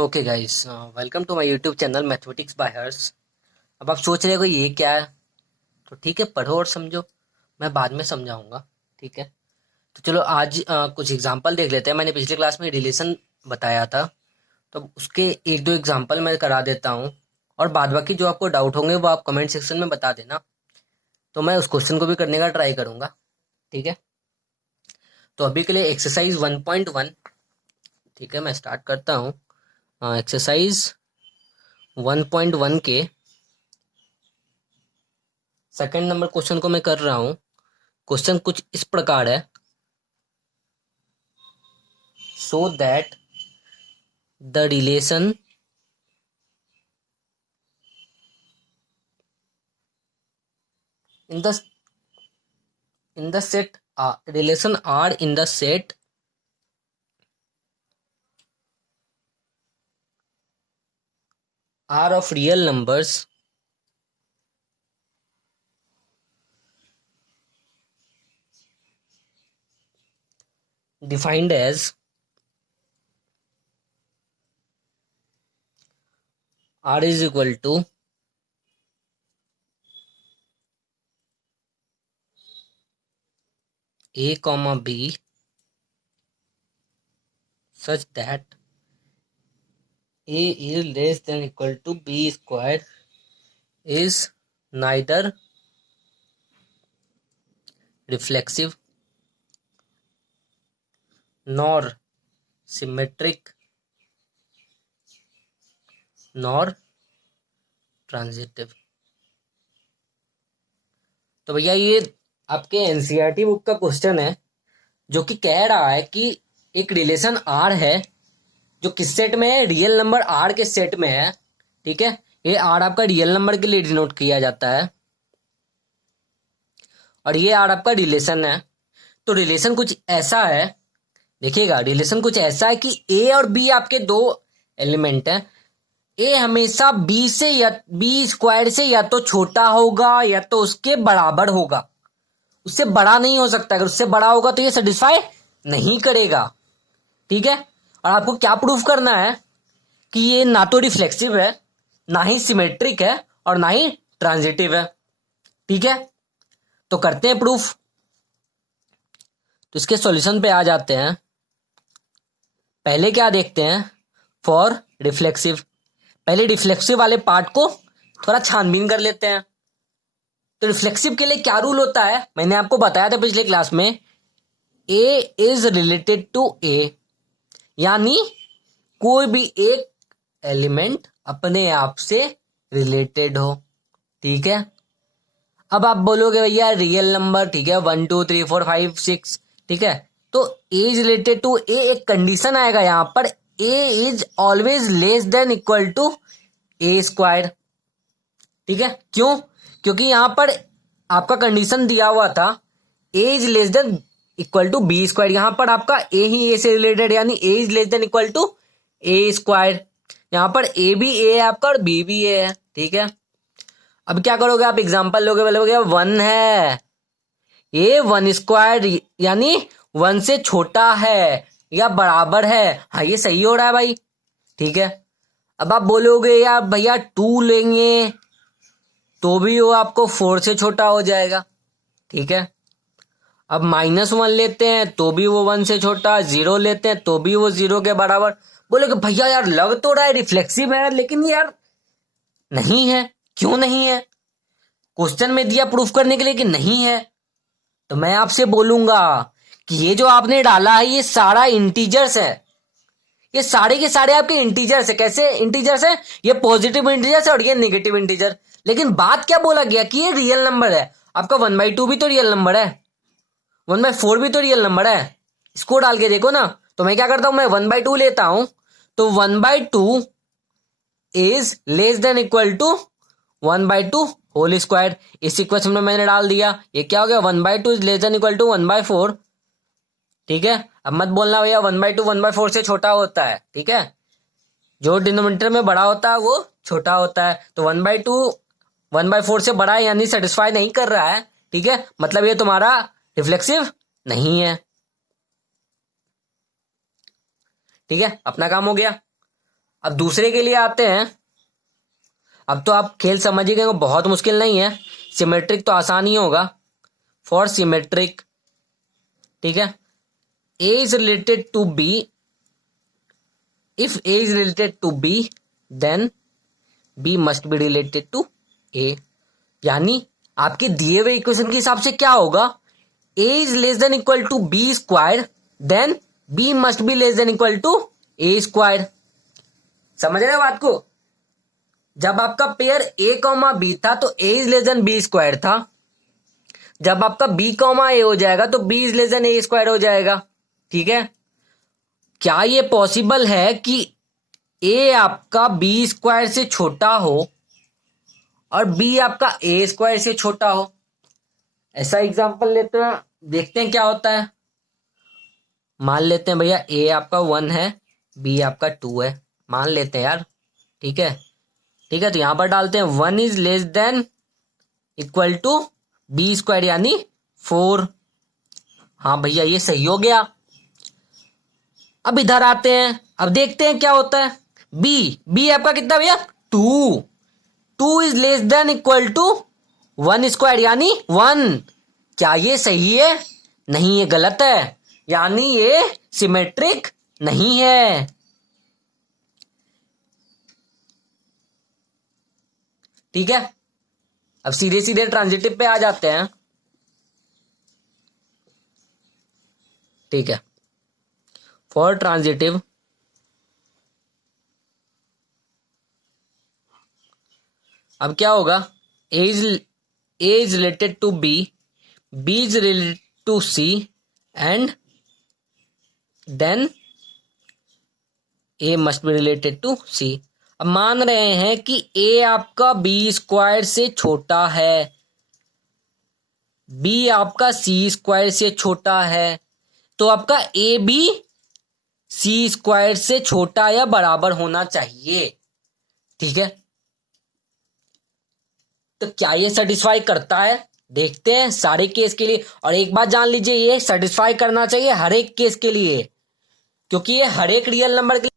Okay guys, welcome to my YouTube channel mathematics by Harsh. अब आप सोच रहे हो ये क्या है। तो ठीक है, पढ़ो और समझो। मैं बाद में समझाऊंगा। ठीक है, तो चलो आज कुछ एग्जांपल देख लेते हैं। मैंने पिछले क्लास में रिलेशन बताया था, तो उसके एक दो एग्जांपल मैं करा देता हूँ। और बाद बाकी जो आपको डाउट होंगे वो आप कमेंट सेक्शन में बता देना, तो मैं उस क्वेश्चन को भी करने का ट्राई करूंगा। ठीक है, तो अभी के लिए एक्सरसाइज 1.1। ठीक है, मैं स्टार्ट करता हूँ। एक्सरसाइज 1.1 के सेकंड नंबर क्वेश्चन को मैं कर रहा हूँ। क्वेश्चन कुछ इस प्रकार है। So that the relation in the set relation R in the set R of real numbers defined as R is equal to A comma B such that a is less than equal to b square is neither reflexive nor symmetric nor transitive। तो भैया ये आपके NCERT book का question है, जो कि कह रहा है कि एक रिलेशन आर है जो किस सेट में है, रियल नंबर आर के सेट में है। ठीक है, ये आर आपका रियल नंबर के लिए डिनोट किया जाता है और ये आर आपका रिलेशन है। तो रिलेशन कुछ ऐसा है, देखिएगा, रिलेशन कुछ ऐसा है कि ए और बी आपके दो एलिमेंट हैं। ए हमेशा बी से या बी स्क्वायर से या तो छोटा होगा या तो उसके बराबर होगा। उससे बड़ा नहीं हो सकता। अगर उससे बड़ा होगा तो ये सेटिस्फाई नहीं करेगा। ठीक है, और आपको क्या प्रूफ करना है कि ये ना तो रिफ्लेक्सिव है, ना ही सिमेट्रिक है और ना ही ट्रांजिटिव है। ठीक है, तो करते हैं प्रूफ। तो इसके सॉल्यूशन पे आ जाते हैं। पहले क्या देखते हैं, फॉर रिफ्लेक्सिव। पहले रिफ्लेक्सिव वाले पार्ट को थोड़ा छानबीन कर लेते हैं। तो रिफ्लेक्सिव के लिए क्या रूल होता है, मैंने आपको बताया था पिछले क्लास में। ए इज रिलेटेड टू ए, यानी कोई भी एक एलिमेंट अपने आप से रिलेटेड हो। ठीक है, अब आप बोलोगे भैया रियल नंबर, ठीक है, 1 2 3 4 5 6, ठीक है, तो A is related to A, एक कंडीशन आएगा यहां पर, A is always less than equal to A square. ठीक है, क्यों? क्योंकि यहां पर आपका कंडीशन दिया हुआ था A is less than equal to B square. यहां पर आपका ए ही ए से रिलेटेड, यानी A is less than equal to A square. यहां पर ए भी ए है आपका और बी भी ए है। ठीक है, अब क्या करोगे आप, एग्जांपल लोगे, बोलोगे 1 है, ये 1 स्क्वायर यानी 1 से छोटा है या बराबर है। हाँ, ये सही हो रहा है भाई। ठीक है, अब आप बोलोगे यार भैया 2 लेंगे तो भी वो आपको 4 से छोटा हो जाएगा। ठीक है, अब -1 लेते हैं तो भी वो 1 से छोटा, 0 लेते हैं तो भी वो 0 के बराबर। बोलोगे भैया यार लग तो रहा है रिफ्लेक्सिव है, लेकिन यार नहीं है। क्यों नहीं है? क्वेश्चन में दिया प्रूफ करने के लिए कि नहीं है। तो मैं आपसे बोलूंगा कि ये जो आपने डाला है ये सारा इंटीजर्स है। ये सारे के सारे आपके इंटीजर्स है। कैसे इंटीजर्स है? ये पॉजिटिव इंटीजर्स है और ये नेगेटिव इंटीजर। लेकिन बात क्या बोला गया कि ये रियल नंबर है। आपका 1/2 भी तो रियल नंबर है, 1/4 भी तो रियल नंबर है। इसको डाल के देखो ना। तो मैं क्या करता हूं, मैं 1/2 लेता हूं, तो 1/2 is less than equal to 1/2 whole square. इस इक्वेशन में मैंने डाल दिया, ये क्या हो गया, 1/2 is less than equal to 1/4। ठीक है, अब मत बोलना भैया 1/2 1/4 से छोटा होता है। ठीक है, जो डिनोमिनेटर में बड़ा होता है वो छोटा होता है। तो 1/2 1/4 से बड़ा है, यानी सेटिस्फाई नहीं कर रहा है। ठीक है, मतलब ये तुम्हारा रिफ्लेक्सिव नहीं है। ठीक है, अपना काम हो गया। अब दूसरे के लिए आते हैं। अब तो आप खेल समझ ही गए, बहुत मुश्किल नहीं है, सिमेट्रिक तो आसान ही होगा। फॉर सिमेट्रिक, ठीक है, A is related to B, if A is related to B then B must be related to A. यानी आपके दिए हुए इक्वेशन के हिसाब से क्या होगा, A is less than equal to B square then B must be less than equal to A square. समझ रहे हो बात को? जब आपका पेयर ए कॉमा बी था तो A is less than B square था, जब आपका बी कॉमा ए हो जाएगा तो B is less than A square हो जाएगा। ठीक है, क्या ये पॉसिबल है कि ए आपका बी स्क्वायर से छोटा हो और बी आपका ए स्क्वायर से छोटा हो? ऐसा एग्जांपल लेते हैं, देखते हैं क्या होता है। मान लेते हैं भैया ए आपका 1 है, बी आपका 2 है, मान लेते हैं यार। ठीक है, ठीक है, तो यहां पर डालते हैं 1 is less than equal to B square यानी 4। हाँ भैया ये सही हो गया। अब इधर आते हैं, अब देखते हैं क्या होता है। बी आपका कितना भैया 2 is less than equal to 1 square यानी 1। क्या ये सही है? नहीं, ये गलत है, यानी ये सिमेट्रिक नहीं है। ठीक है, अब सीधे सीधे ट्रांजिटिव पे आ जाते हैं। ठीक है, फॉर ट्रांजिटिव अब क्या होगा, A is related to B is related to C and then A must be related to C. अब मान रहे हैं कि ए आपका बी स्क्वायर से छोटा है, बी आपका सी स्क्वायर से छोटा है, तो आपका ए भी सी स्क्वायर से छोटा या बराबर होना चाहिए। ठीक है, तो क्या ये सेटिस्फाई करता है? देखते हैं सारे केस के लिए। और एक बात जान लीजिए, ये सेटिस्फाई करना चाहिए हर एक केस के लिए, क्योंकि ये हर एक रियल नंबर के लिए,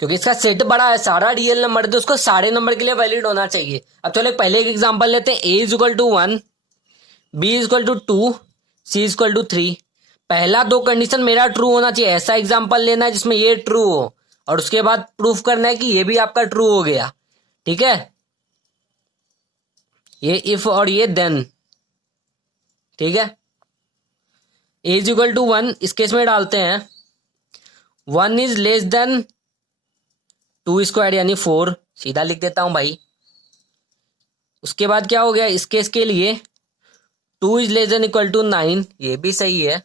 क्योंकि इसका सेट बड़ा है, सारा रियल नंबर है तो उसको सारे नंबर के लिए वैलिड होना चाहिए। अब चलो पहले एक एग्जांपल लेते हैं। A is equal to 1, B is equal to 2, C is equal to 3। पहला दो कंडीशन मेरा ट्रू होना चाहिए। ऐसा एग्जांपल लेना है जिसमें ये ट्रू हो और उसके बाद प्रूफ करना है कि ये भी आपका ट्रू हो गया। ठीक है, ये इफ और ये देन। ठीक है, ए इज इक्वल टू 1 इस केस में डालते हैं 1 इज लेस देन 2 स्क्वायर यानी 4, सीधा लिख देता हूं भाई। उसके बाद क्या हो गया इस केस के लिए, 2 is less than equal to 9, ये भी सही है।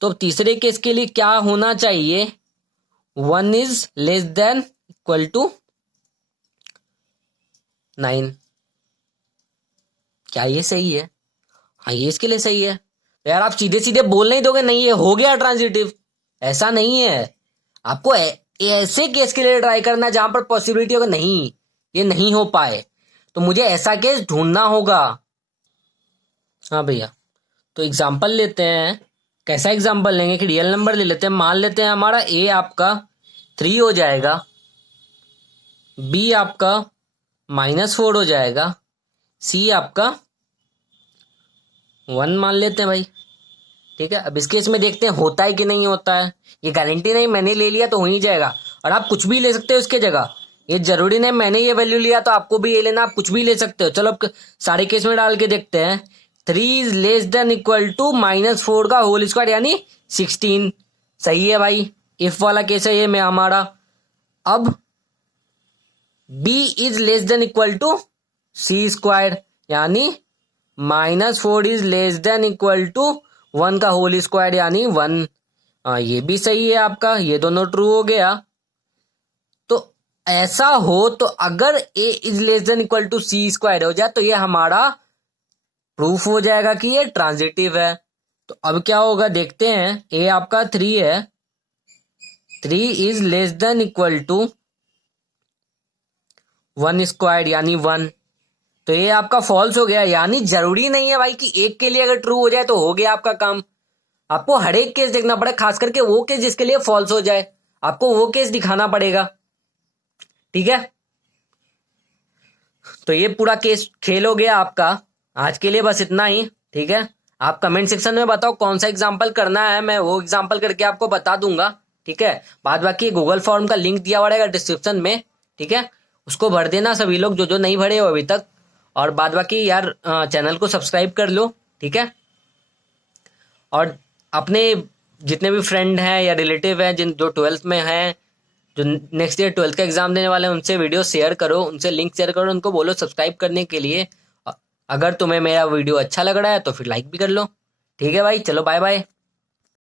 तो तीसरे केस के लिए क्या होना चाहिए, 1 is less than equal to 9। क्या ये सही है? हाँ ये इसके लिए सही है। तो यार आप सीधे सीधे बोल नहीं दोगे नहीं ये हो गया ट्रांजिटिव, ऐसा नहीं है। आपको ऐसे केस के लिए ट्राई करना है जहां पर पॉसिबिलिटी होगा नहीं ये नहीं हो पाए, तो मुझे ऐसा केस ढूंढना होगा। हाँ भैया, तो एग्जाम्पल लेते हैं। कैसा एग्जाम्पल लेंगे कि रियल नंबर ले लेते हैं। मान लेते हैं हमारा ए आपका 3 हो जाएगा, बी आपका -4 हो जाएगा, सी आपका 1 मान लेते हैं भाई। ठीक है, अब इस केस में देखते हैं होता है कि नहीं होता है। ये गारंटी नहीं मैंने ले लिया तो हो ही जाएगा, और आप कुछ भी ले सकते हो इसके जगह। ये जरूरी नहीं मैंने ये वैल्यू लिया तो आपको भी ये लेना, आप कुछ भी ले सकते हो। चलो अब सारे केस में डाल के देखते हैं। 3 is less than equal to -4 का होल स्क्वायर यानी 16, सही है भाई। इफ वाला केस है ये में हमारा। अब b is less than equal to C square यानी -4 is less than equal to 1 का होल स्क्वायर यानी 1। ये भी सही है आपका, ये दोनों ट्रू हो गया। तो ऐसा हो तो अगर a is less than equal to C square हो जाए तो ये हमारा प्रूफ हो जाएगा कि ये ट्रांजिटिव है। तो अब क्या होगा देखते हैं। a आपका 3 है, 3 is less than equal to 1 square यानी 1, तो ये आपका फॉल्स हो गया। यानी जरूरी नहीं है भाई कि एक के लिए अगर ट्रू हो जाए तो हो गया आपका काम। आपको हर एक केस देखना पड़े, खास करके वो केस जिसके लिए फॉल्स हो जाए। आपको वो केस दिखाना पड़ेगा, ठीक है। तो ये पूरा केस खेल हो गया आपका। आज के लिए बस इतना ही, ठीक है। आप कमेंट सेक्शन में बताओ कौन सा एग्जाम्पल करना है, मैं वो एग्जाम्पल करके आपको बता दूंगा, ठीक है। बाद बाकी गूगल फॉर्म का लिंक दिया हुआ रहेगा डिस्क्रिप्शन में, ठीक है। उसको भर देना सभी लोग जो जो नहीं भरे हो अभी तक। और बाद बाकी यार चैनल को सब्सक्राइब कर लो, ठीक है। और अपने जितने भी फ्रेंड हैं या रिलेटिव हैं जिन जो 12th में हैं, जो नेक्स्ट ईयर 12th का एग्जाम देने वाले हैं, उनसे वीडियो शेयर करो, उनसे लिंक शेयर करो, उनको बोलो सब्सक्राइब करने के लिए। अगर तुम्हें मेरा वीडियो अच्छा लग रहा है तो फिर लाइक भी कर लो, ठीक है भाई। चलो बाय बाय।